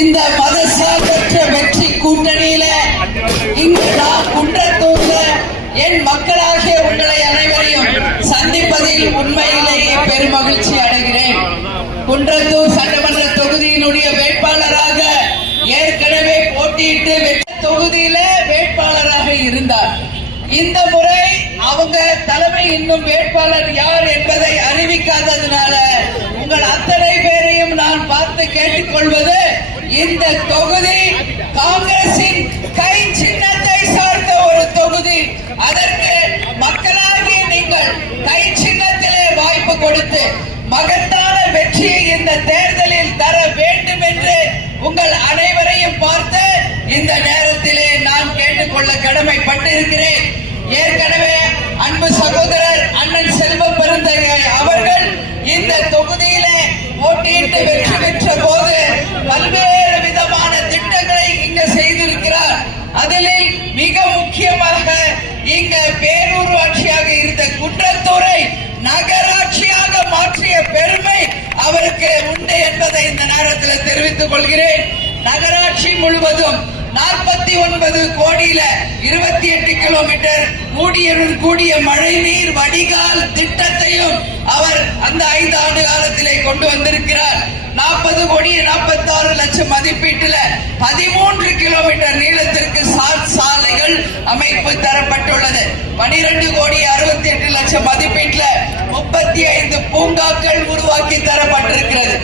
இந்த மதசார்பற்ற வெற்றி கூட்டணியில இங்கு நான் குன்றத்தூர்ல என் மக்களாகிய உங்களை அனைவரையும் சந்திப்பதில் உண்மையிலேயே பெருமகிழ்ச்சி அடைகிறேன். குன்றத்தூர் சட்டமன்ற தொகுதியினுடைய வேட்பாளராக ஏற்கனவே போட்டியிட்டு தொகுதியில வேட்பாளராக இருந்தார். இந்த முறை அவங்க தலைமை இன்னும் வேட்பாளர் யார் என்பதை அறிவிக்காததுனால உங்கள் அத்தனை பேரையும் நான் பார்த்து கேட்டுக்கொள்வது, இந்த தொகுதி காங்கிரசின் கை சின்னத்தை சார்ந்த ஒரு தொகுதி. அதற்கு மக்களாகிய நீங்கள் கை சின்னத்திலே வாய்ப்பு கொடுத்து மகத்தான வெற்றியை இந்த தேர்தலில் தர வேண்டும் என்று உங்கள் அனைவரையும் பார்த்து இந்த நேரத்திலே நான் கேட்டுக்கொள்ள கடமைப்பட்டிருக்கிறேன். ஏற்கனவே அன்பு சகோதரர் அண்ணன் செல்வ பெருந்தகை அவர்கள் இந்த தொகுதியிலே போட்டியிட்டு வெற்றி பெற்ற போது பல்வேறு விதமான திட்டங்களை இங்க செய்திருக்கிறார். அதில் மிக முக்கியமாக இங்க பேரூராட்சியாக இருந்த குன்றத்தூரை நகராட்சியாக மாற்றிய பெருமை அவருக்கு உண்டு என்பதை இந்த நேரத்தில் தெரிவித்துக் கொள்கிறேன். நகராட்சி முழுவதும் 49 கோடியில 28 கிலோமீட்டர் கூடிய மழை நீர் வடிகால் திட்டத்தையும் அவர் அந்த 5 ஆண்டு காலத்திலே கொண்டு வந்திருக்கிறார். 40 கோடி 46 லட்சம் மதிப்பீட்டில் 13 கிலோமீட்டர் நீளத்திற்கு சாலைகள் அமைப்பு தரப்பட்டுள்ளது. 12 கோடி 68 லட்சம் மதிப்பீட்டில் 35 பூங்காக்கள் உருவாக்கி தரப்பட்டிருக்கிறது.